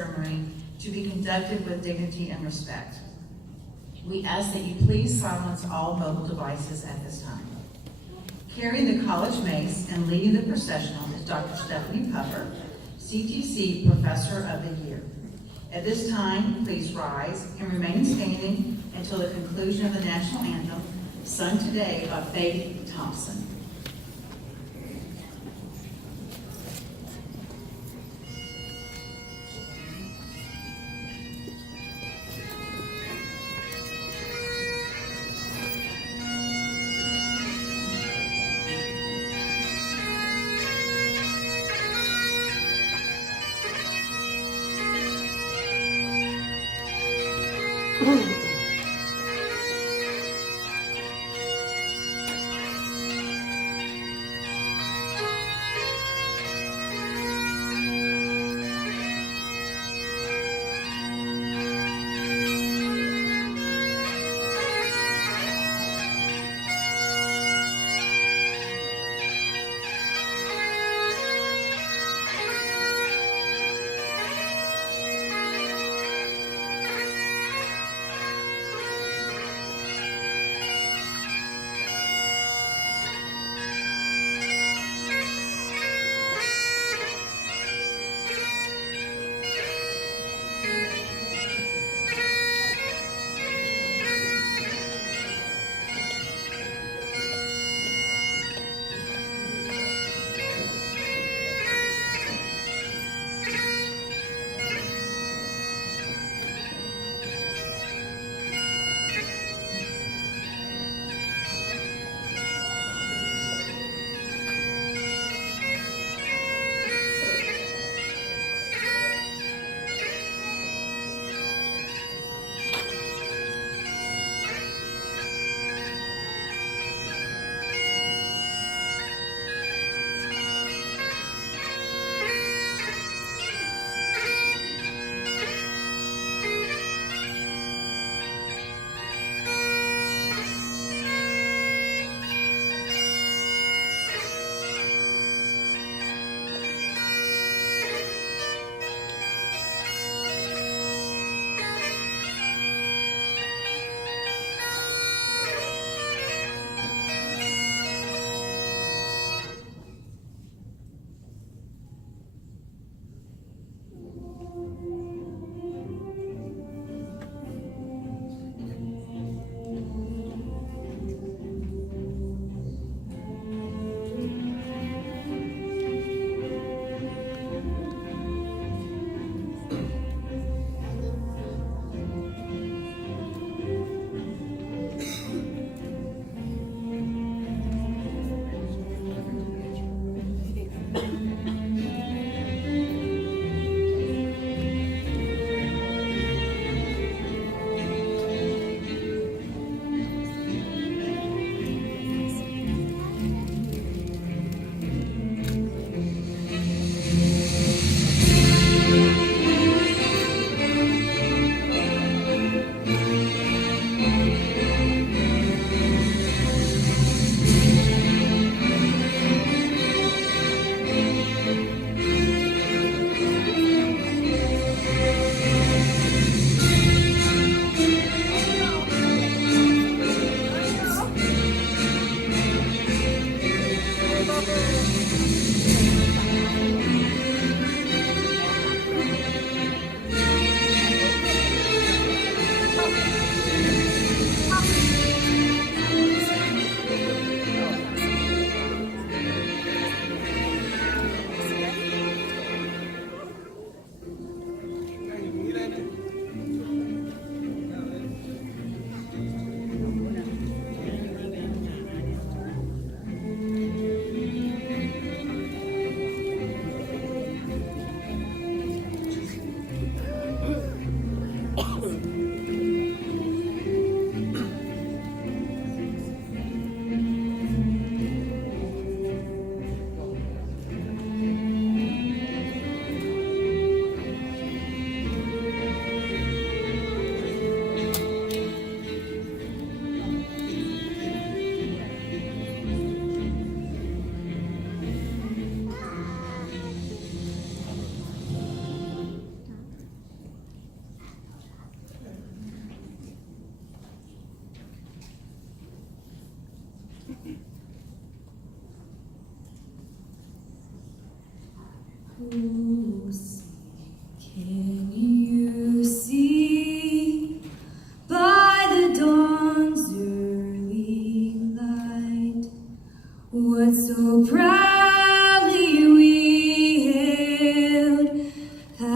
ceremony to be conducted with dignity and respect. We ask that you please silence all mobile devices at this time. Carrying the college mace and leading the processional is Dr. Stephanie Puffer, CTC Professor of the Year. At this time, please rise and remain standing until the conclusion of the national anthem, sung today by Faith Thompson.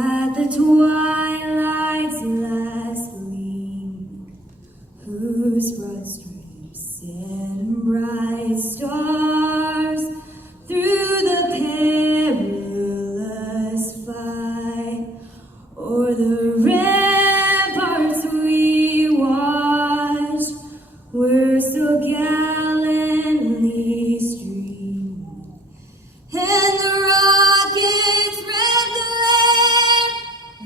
at the twilight's last gleam, whose broad streams send bright stars through the perilous fight, o'er the ramparts we watched were so gallantly streamed, and the rockets red glare,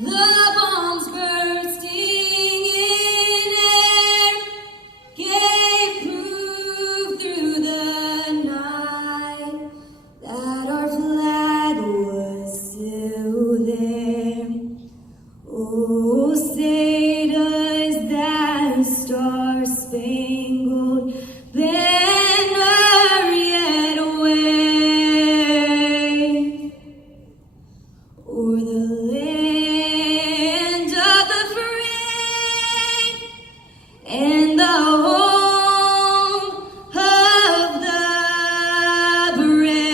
the bombs bursting in air, gave proof through the night that our flag was still there. Oh, say does that star-spangled banner yet wave o'er the land of the free and the home of the brave?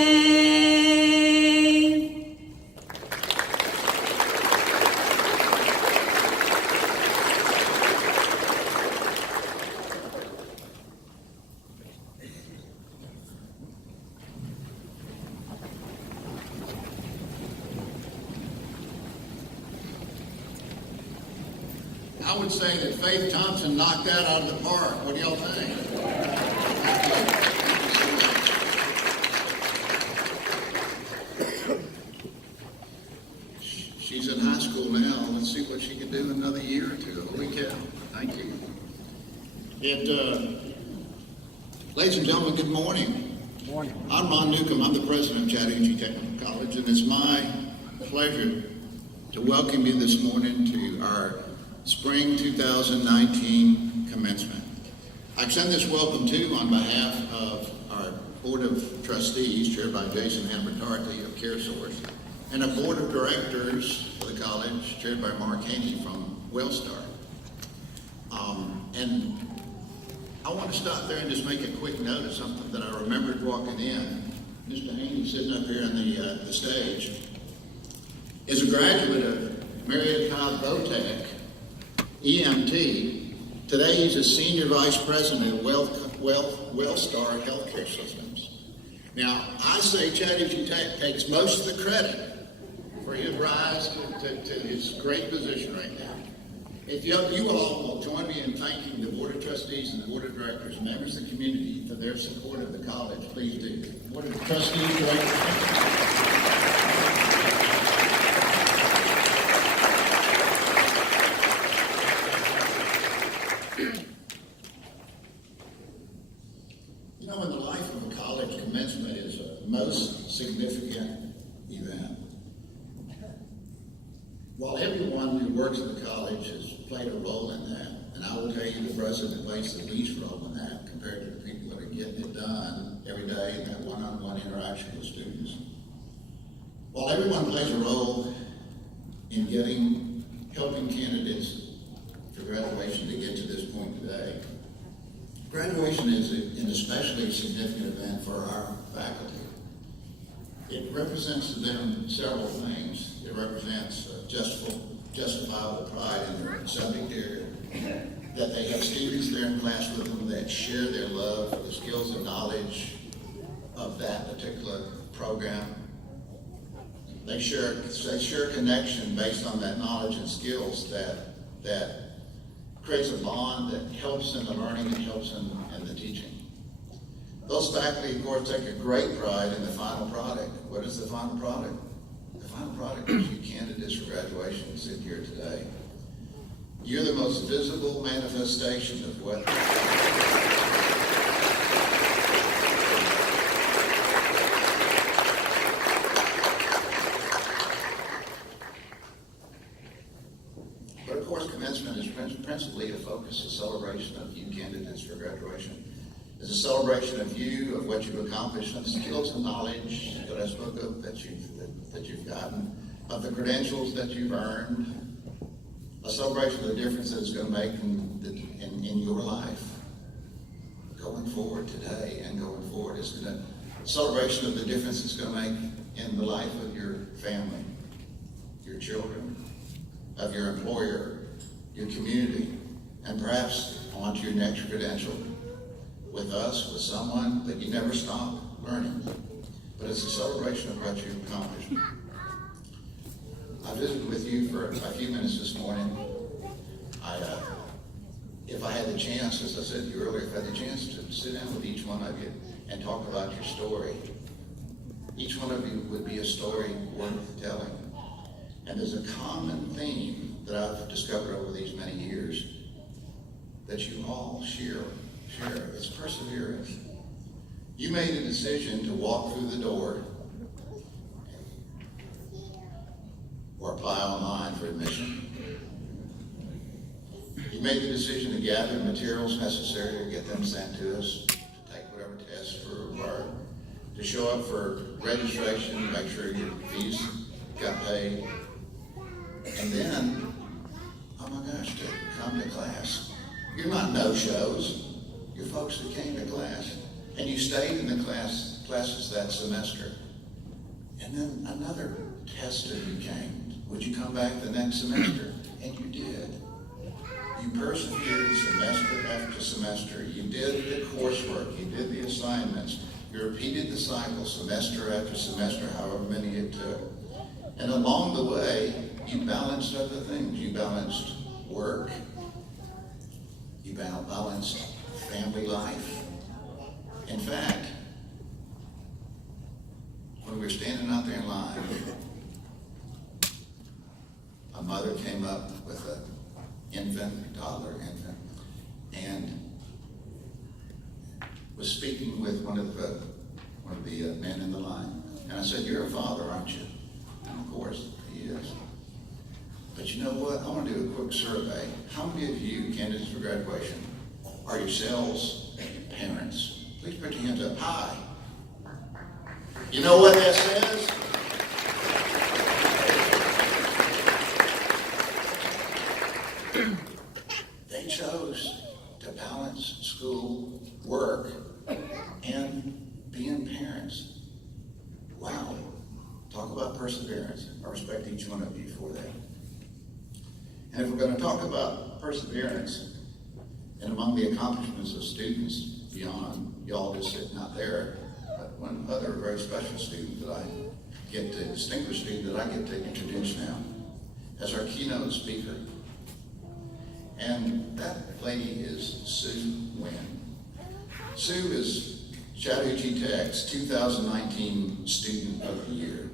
I would say that Faith Thompson knocked that out of the park. What do y'all think? She's in high school now. Let's see what she can do in another year or two. Holy cow. Thank you. Ladies and gentlemen, good morning. Good morning. I'm Ron Newcomb. I'm the president of Chattahoochee Technical College, and it's my pleasure to welcome you this morning to our Spring 2019 commencement. I extend this welcome too on behalf of our Board of Trustees, chaired by Jason Hammer-Tarty of CareSource, and a Board of Directors for the college, chaired by Mark Haney from Wellstar. And I want to stop there and just make a quick note of something that I remembered walking in. Mr. Haney, sitting up here on the stage, is a graduate of Marriott Cobb Votech, EMT. Today he's a senior vice president of Wellstar Healthcare Systems. Now, I say Chattahoochee Tech takes most of the credit for his rise to his great position right now. If you all will join me in thanking the Board of Trustees and the Board of Directors, members of the community for their support of the college, please do. Board of Trustees, Directors. You know, in the life of a college, commencement is a most significant event. While everyone who works at the college has played a role in that, and I will tell you the president plays the least role in that compared to the people that are getting it done every day in that one-on-one interaction with students. While everyone plays a role in helping candidates for graduation to get to this point today, graduation is an especially significant event for our faculty. It represents to them several things. It represents justifiable pride in their subject area, that they have students there in class with them that share their love for the skills and knowledge of that particular program. They share a connection based on that knowledge and skills that creates a bond that helps in the learning and helps in the teaching. Those faculty, of course, take a great pride in the final product. What is the final product? The final product is you candidates for graduation who sit here today. You're the most visible manifestation of what But of course, commencement is principally a focus, a celebration of you candidates for graduation. It's a celebration of you, of what you've accomplished, and the skills and knowledge that I spoke of that you've gotten, of the credentials that you've earned, a celebration of the difference that it's going to make in your life going forward today and going forward. It's going to celebration of the difference it's going to make in the life of your family. your children, of your employer, your community, and perhaps on to your next credential with us, with someone, but you never stop learning. But it's a celebration of what you've accomplished. I visited with you for a few minutes this morning. If I had the chance, as I said to you earlier, if I had the chance to sit down with each one of you and talk about your story, each one of you would be a story worth telling. And there's a common theme that I've discovered over these many years that you all share. It's perseverance. You made a decision to walk through the door or apply online for admission. You made the decision to gather the materials necessary to get them sent to us, to take whatever tests were required, to show up for registration, make sure your fees got paid, and then, oh my gosh, to come to class. You're not no-shows. You're folks that came to class, and you stayed in the classes that semester. And then another tester you came. Would you come back the next semester? And you did. You persevered semester after semester. You did the coursework. You did the assignments. You repeated the cycle semester after semester, however many it took. And along the way, you balanced other things. You balanced work. You balanced family life. In fact, when we were standing out there in line, a mother came up with an toddler infant, and was speaking with one of the men in the line. And I said, "You're a father, aren't you?" And of course, he is. But you know what? I want to do a quick survey. How many of you, candidates for graduation, are yourselves parents? Please put your hands up high. You know what that says? They chose to balance school, work, and being parents. Wow. Talk about perseverance. I respect each one of you for that. And if we're going to talk about perseverance, and among the accomplishments of students beyond y'all just sitting out there, but one other very special student distinguished student that I get to introduce now as our keynote speaker. And that lady is Sue Wynn. Sue is Chattahoochee Tech's 2019 Student of the Year,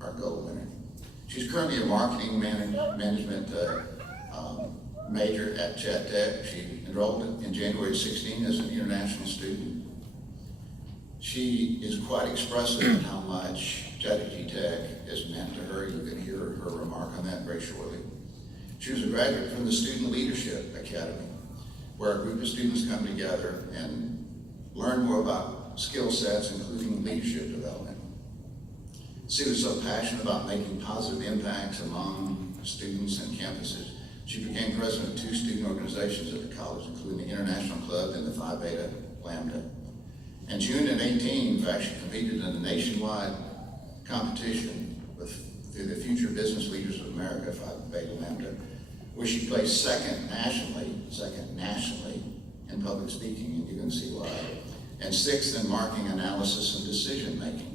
our gold winner. She's currently a marketing management major at Chat Tech. She enrolled in January 16 as an international student. She is quite expressive in how much Chattahoochee Tech has meant to her. You can hear her remark on that very shortly. She was a graduate from the Student Leadership Academy, where a group of students come together and learn more about skill sets, including leadership development. Sue is so passionate about making positive impacts among students and campuses. She became president of 2 student organizations at the college, including the International Club and the Phi Beta Lambda. In June of 18, in fact, she competed in a nationwide competition through the Future Business Leaders of America, Phi Beta Lambda, where she placed second nationally in public speaking, and you can see why, and 6th in marketing analysis and decision making.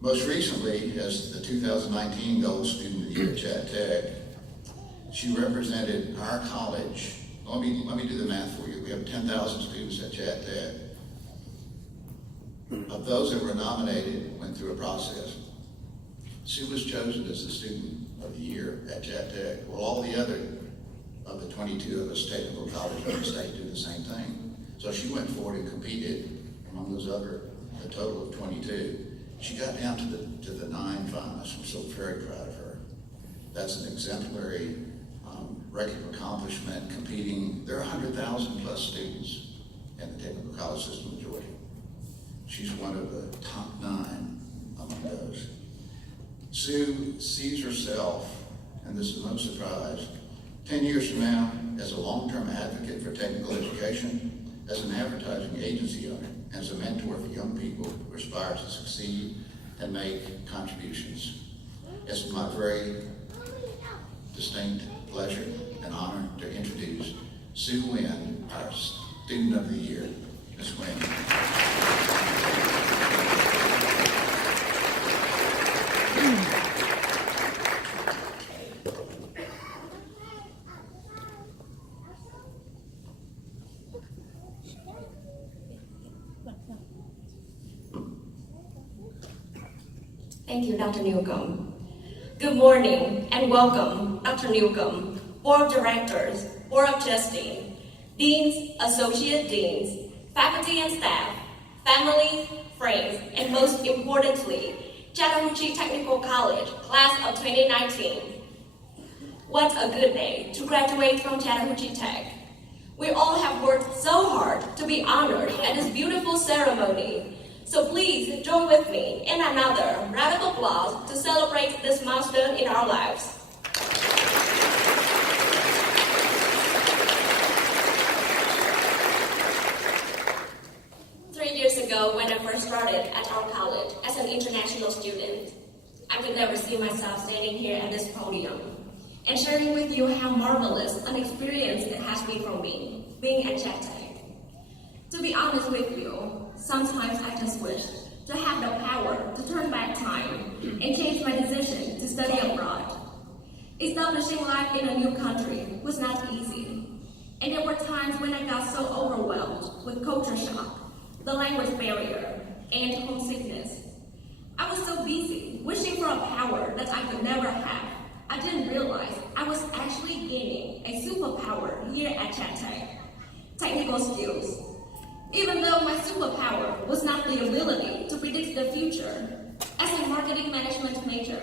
Most recently, as the 2019 Gold Student of the Year at Chat Tech, she represented our college. Let me do the math for you. We have 10,000 students at Chat Tech. Of those that were nominated, went through a process. Sue was chosen as the Student of the Year at Chat Tech. Well, all the other of the 22 of us technical colleges in the state do the same thing. So she went forward and competed among those other, a total of 22. She got down to the 9 finalists. I'm so very proud of her. That's an exemplary record of accomplishment competing. There are 100,000 plus students in the technical college system of Georgia. She's one of the top 9 among those. Sue sees herself, and this is no surprise, 10 years from now as a long-term advocate for technical education, as an advertising agency owner, as a mentor for young people who aspire to succeed, and make contributions. It's my very distinct pleasure and honor to introduce Sue Wynn, our Student of the Year. Ms. Wynn. Thank you, Dr. Newcomb. Good morning and welcome, Dr. Newcomb, Board of Directors, Board of Trustees, Deans, Associate Deans, faculty and staff, families, friends, and most importantly, Chattahoochee Technical College, class of 2019. What a good day to graduate from Chattahoochee Tech. We all have worked so hard to be honored at this beautiful ceremony. So please join with me in another round of applause to celebrate this milestone in our lives. Years ago, when I first started at our college as an international student, I could never see myself standing here at this podium and sharing with you how marvelous an experience it has been for me, being at Chat Tech. To be honest with you, sometimes I just wish to have the power to turn back time and change my decision to study abroad. Establishing life in a new country was not easy, and there were times when I got so overwhelmed with culture shock, the language barrier, and homesickness. I was so busy wishing for a power that I could never have. I didn't realize I was actually gaining a superpower here at Chat Tech, technical skills. Even though my superpower was not the ability to predict the future, as a marketing management major,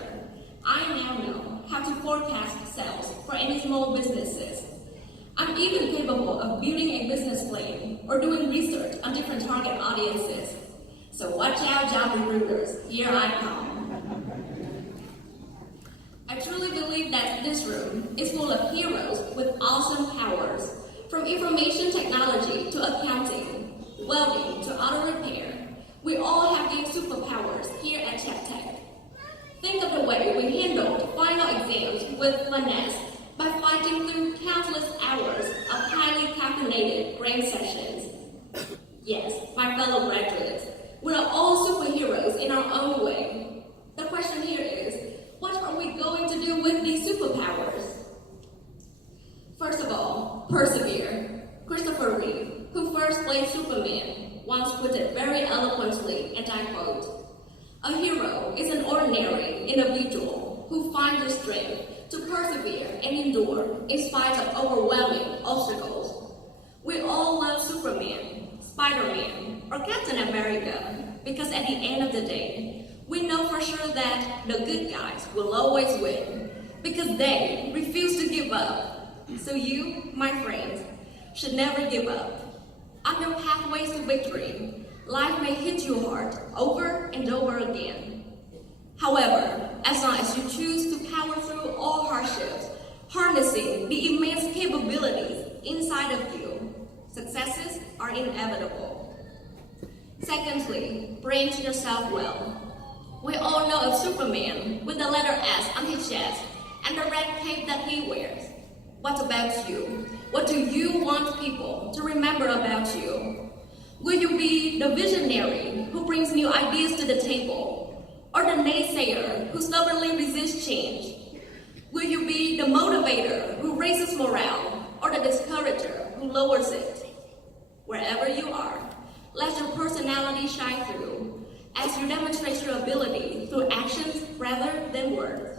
I now know how to forecast sales for any small businesses. I'm even capable of building a business plan or doing research on different target audiences. So watch out, job recruiters, here I come. I truly believe that this room is full of heroes with awesome powers, from information technology to accounting, welding to auto repair. We all have these superpowers here at Chat Tech. Think of the way we handled final exams with finesse, by fighting through countless hours of highly calculated brain sessions. Yes, my fellow graduates, we are all superheroes in our own way. The question here is, what are we going to do with these superpowers? First of all, persevere. Christopher Reeve, who first played Superman, once put it very eloquently, and I quote, "A hero is an ordinary individual who finds the strength to persevere and endure in spite of overwhelming obstacles." We all love Superman, Spider-Man, or Captain America because at the end of the day, we know for sure that the good guys will always win because they refuse to give up. So you, my friends, should never give up. On your pathways to victory, life may hit you hard over and over again. However, as long as you choose to power through all hardships, harnessing the immense capabilities inside of you, successes are inevitable. Secondly, brand yourself well. We all know of Superman with the letter S on his chest and the red cape that he wears. What about you? What do you want people to remember about you? Will you be the visionary who brings new ideas to the table, or the naysayer who stubbornly resists change? Will you be the motivator who raises morale, or the discourager who lowers it? Wherever you are, let your personality shine through as you demonstrate your ability through actions rather than words.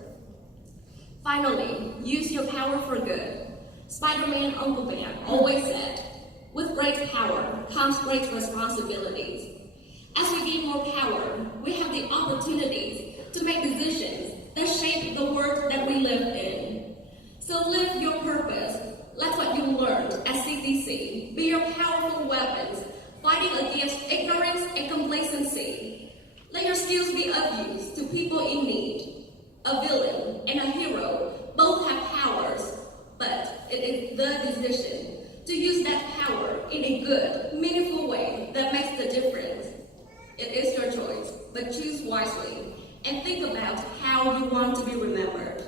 Finally, use your power for good. Spider-Man Uncle Ben always said, "With great power comes great responsibilities." As we gain more power, we have the opportunities to make decisions that shape the world that we live in. So live your purpose. Let what you learned at CTC be your powerful weapons, fighting against ignorance and complacency. Let your skills be of use to people in need. A villain and a hero both have powers, but it is the decision to use that power in a good, meaningful way that makes the difference. It is your choice, but choose wisely. and think about how you want to be remembered.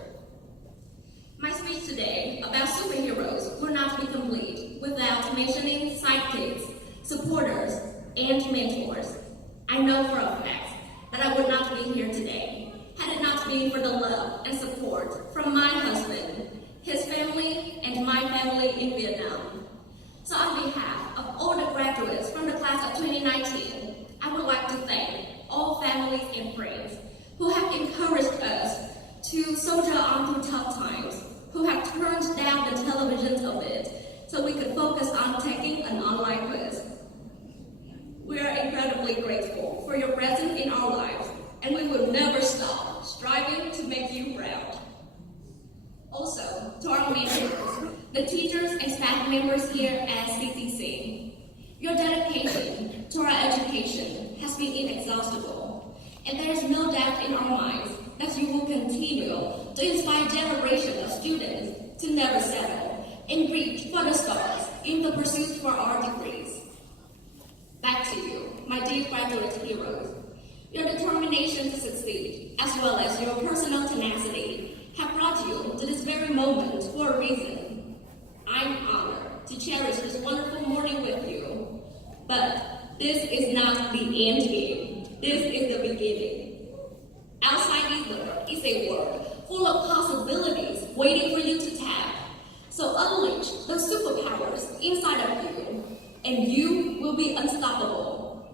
My speech today about superheroes would not be complete without mentioning sidekicks, supporters, and mentors. I know for a fact that I would not be here today had it not been for the love and support from my husband, his family, and my family in Vietnam. So on behalf of all the graduates from the class of 2019, I would like to thank all families and friends who have encouraged us to soldier on through tough times, who have turned down the televisions a bit so we could focus on taking an online quiz. We are incredibly grateful for your presence in our lives, and we will never stop striving to make you proud. Also, to our mentors, the teachers and staff members here at CCC, your dedication to our education has been inexhaustible, and there is no doubt in our minds that you will continue to inspire generations of students to never settle and reach for the stars in the pursuit for our degrees. Back to you, my dear graduate heroes. Your determination to succeed, as well as your personal tenacity, have brought you to this very moment for a reason. I'm honored to cherish this wonderful morning with you, but this is not the end game. This is the beginning. Outside Ether is a world full of possibilities waiting for you to tap. So unleash the superpowers inside of you, and you will be unstoppable.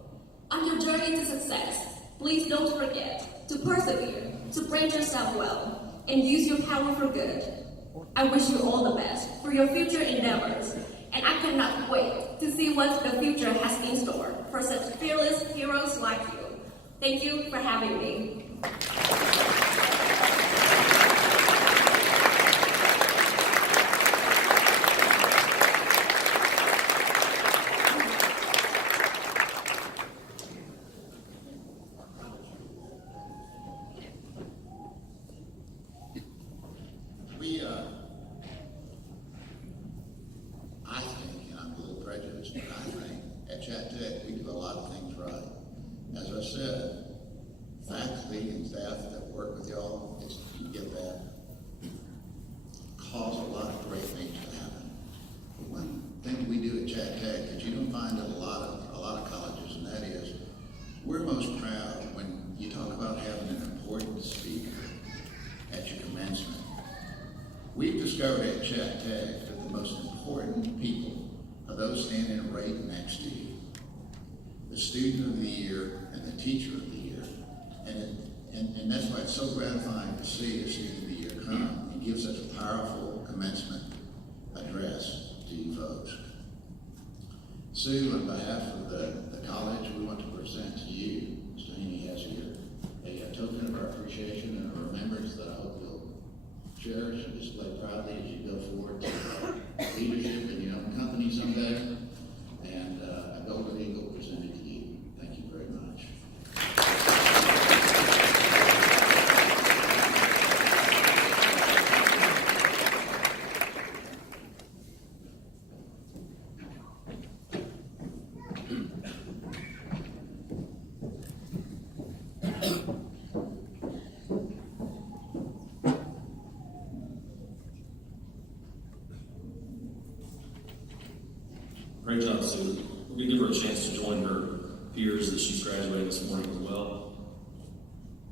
On your journey to success, please don't forget to persevere, to brand yourself well, and use your power for good. I wish you all the best for your future endeavors, and I cannot wait to see what the future has in store for such fearless heroes like you. Thank you for having me. I think, and I'm a little prejudiced, but I think at Chat Tech we do a lot of things right. As I said, faculty and staff that work with y'all, you get that, cause a lot of great things to happen. One thing we do at Chat Tech that you don't find at a lot of colleges, and that is, we're most proud when you talk about having an important speaker at your commencement. We've discovered at Chat Tech that the most important people are those standing right next to you. The student of the year and the teacher of the year. And that's why it's so gratifying to see a student of the year come and give such a powerful commencement address to you folks. Sue, on behalf of the college, we want to present to you, Mr. Haney has here, a token of our appreciation and a remembrance that I hope you'll cherish and display proudly as you go forward to leadership in your own company someday. And a Golden Eagle presented to you. Thank you very much. Great job, Sue. We're going to give her a chance to join her peers that she's graduating this morning as well.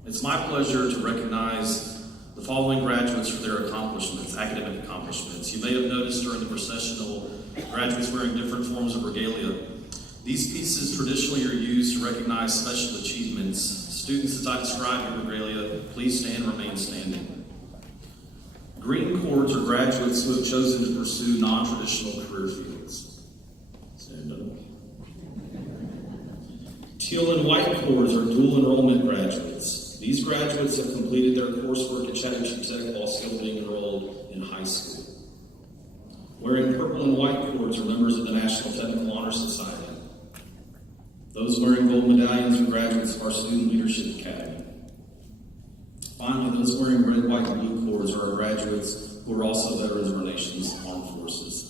It's my pleasure to recognize the following graduates for their accomplishments, academic accomplishments. You may have noticed during the processional, graduates wearing different forms of regalia. These pieces traditionally are used to recognize special achievements. Students, as I describe your regalia, please stand and remain standing. Green cords are graduates who have chosen to pursue non-traditional career fields. Stand up. Teal and white cords are dual enrollment graduates. These graduates have completed their coursework at Chattanooga Tech while still being enrolled in high school. Wearing purple and white cords are members of the National Technical Honor Society. Those wearing gold medallions are graduates of our Student Leadership Academy. Finally, those wearing red, white, and blue cords are our graduates who are also veterans of our nation's armed forces.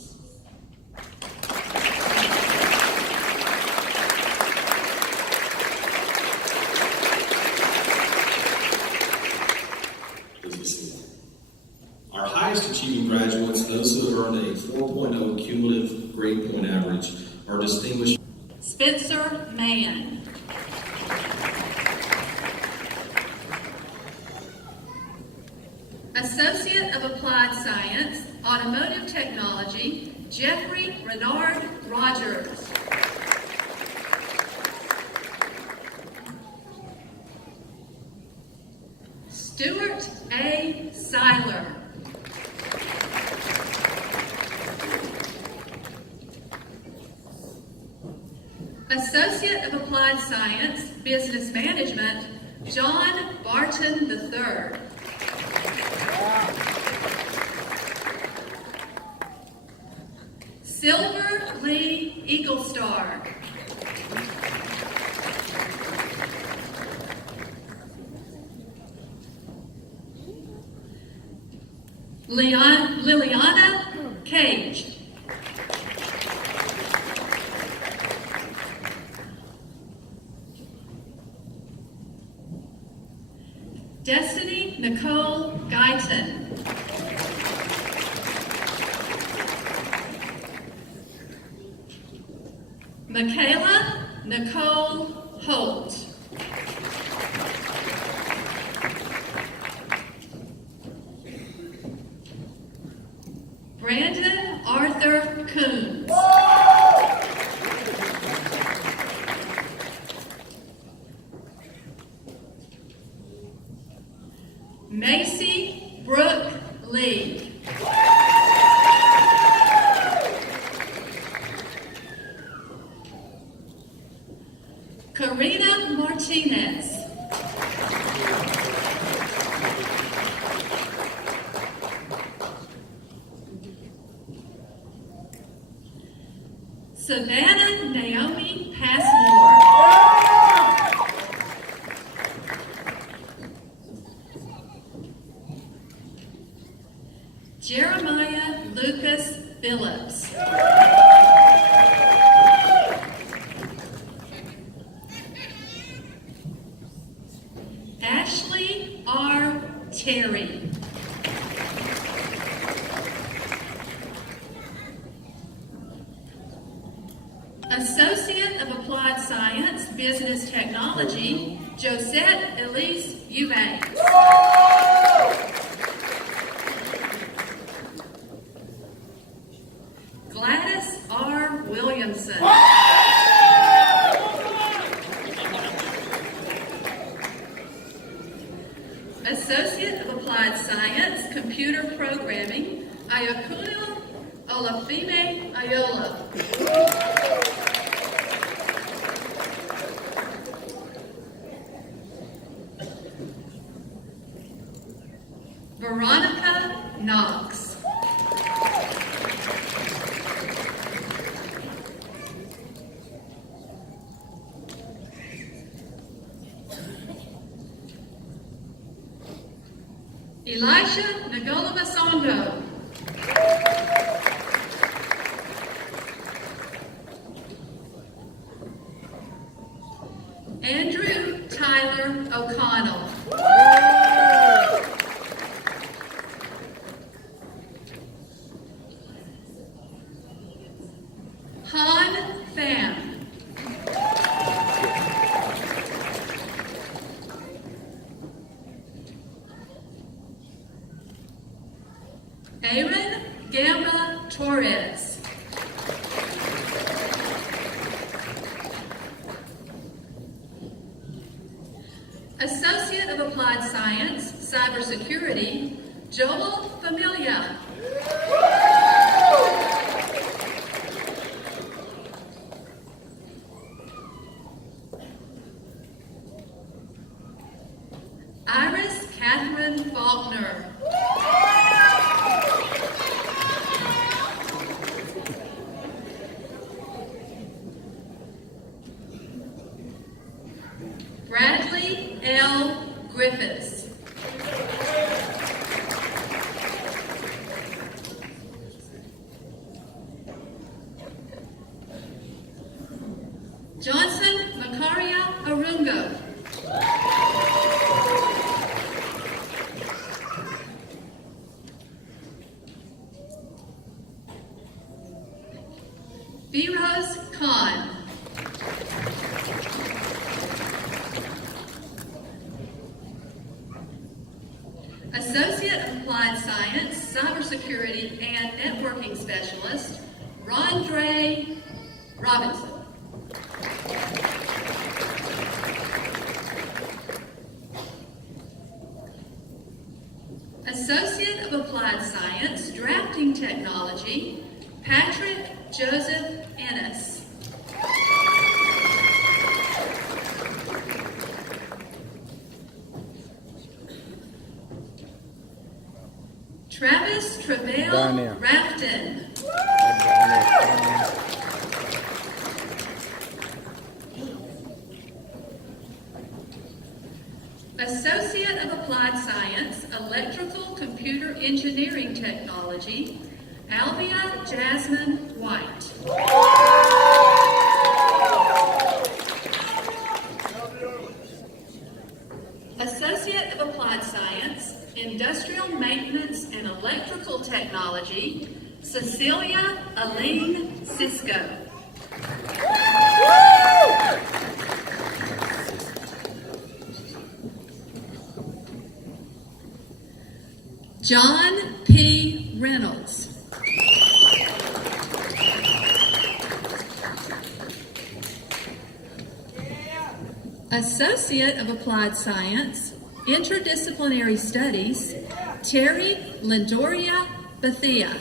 be seated. Our highest achieving graduates, those who have earned a 4.0 cumulative grade point average, are distinguished. Spencer Mann. Associate of Applied Science, Automotive Technology, Jeffrey Renard Rogers. Stuart A. Seiler. Associate of Applied Science, Business Management, John Barton III. Silver Lee Eaglestar. Liliana Cage. Destiny Nicole Guyton. Michaela Nicole Holt. Brandon Arthur Coons. Macy Brooke Lee. Karina Martinez. Savannah Naomi Passmore. Jeremiah Lucas Phillips. Ashley R. Terry. Associate of Applied Science, Business Technology, Josette Elise Eubanks. Gladys R. Williamson. Associate of Applied Science, Computer Programming, Ayakuna Olafime Ayola. Veronica Knox. Elisha Nagolama Songo. Andrew Tyler O'Connell. Han Pham. Aaron Gamba Torres. Associate of Applied Science, Cybersecurity, Joel Familia. Iris Catherine Faulkner. Bradley L. Griffiths. Firoz Khan. Associate of Applied Science, Cybersecurity, and Networking Specialist, Rondre Robinson. Associate of Applied Science, Drafting Technology, Patrick Joseph Ennis. Travis Travell Darnell. Rafton. Associate of Applied Science, Electrical Computer Engineering Technology, Albia Jasmine White. Associate of Applied Science, Industrial Maintenance and Electrical Technology, Cecilia Aline Cisco. John P. Reynolds. Associate of Applied Science, Interdisciplinary Studies, Terry Lindoria Bethia.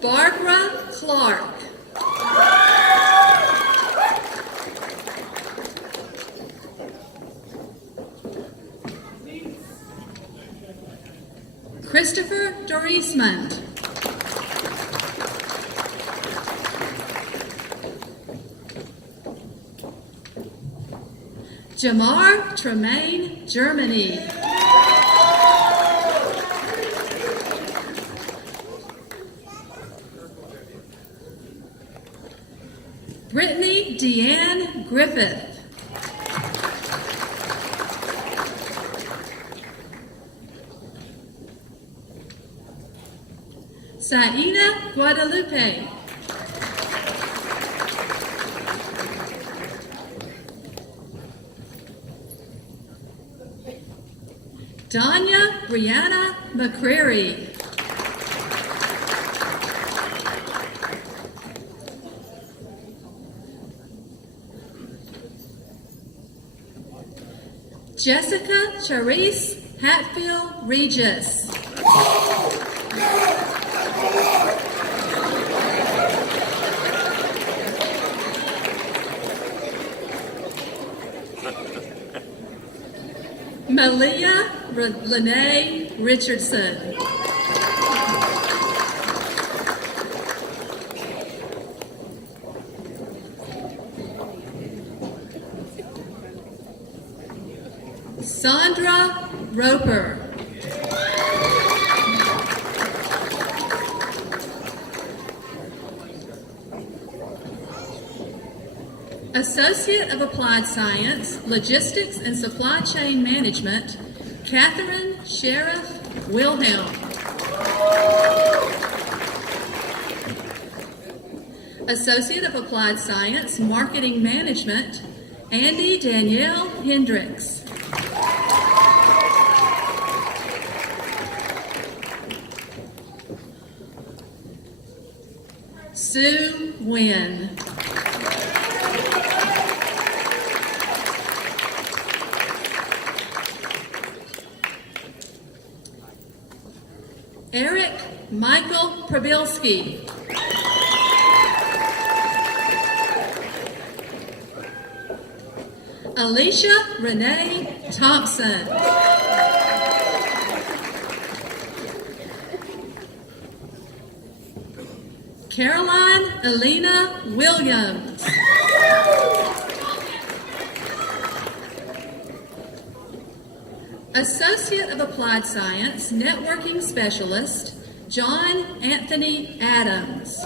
Barbara Clark. Christopher Dorismond. Jamar Tremaine, Germany. Brittany Deanne Griffith. Saida Guadalupe. Danya Brianna McCreary. Jessica Charisse Hatfield Regis. Malia Lene Richardson. Sandra Roper. Associate of Applied Science, Logistics and Supply Chain Management, Catherine Sheriff Wilhelm. Associate of Applied Science, Marketing Management, Andy Danielle Hendricks. Sue Wynn. Eric Michael Prabilski. Alicia Renee Thompson. Caroline Elena Williams. Associate of Applied Science, Networking Specialist, John Anthony Adams.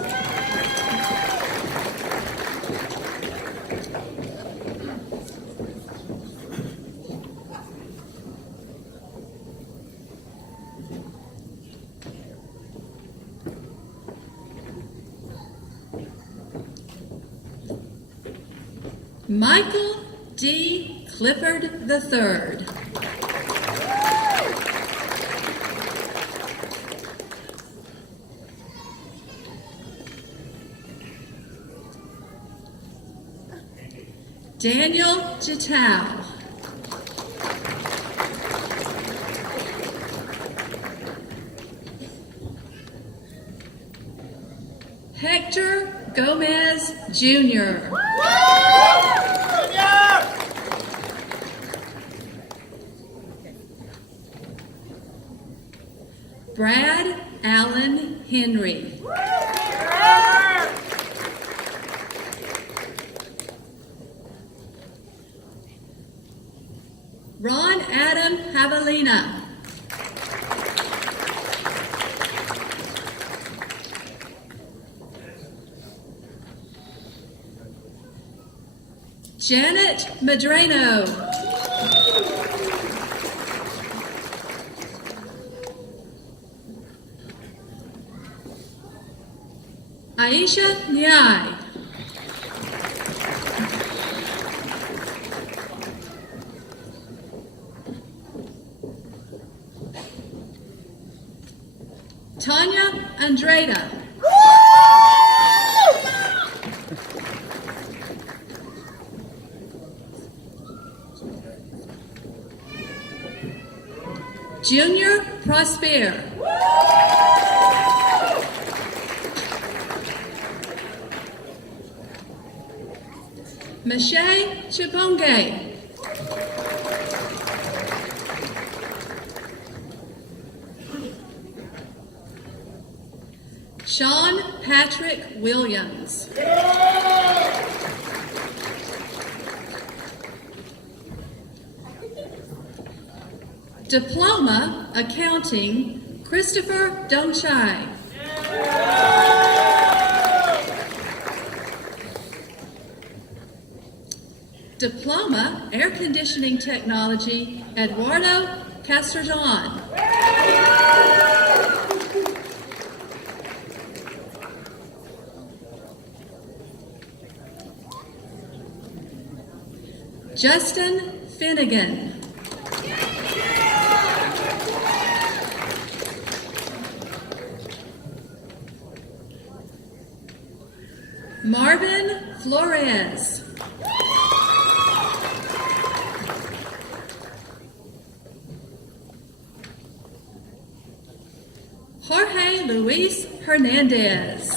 Michael D. Clifford III. Daniel Jatow. Hector Gomez Jr. Brad Allen Henry. Ron Adam Javelina. Janet Madrano. Aisha Nyai. Tanya Andrada. Junior Prosper. Michelle Chibonge. Sean Patrick Williams. Diploma Accounting, Christopher Donchai. Diploma Air Conditioning Technology, Eduardo Castrillon. Justin Finnegan. Marvin Flores. Jorge Luis Hernandez.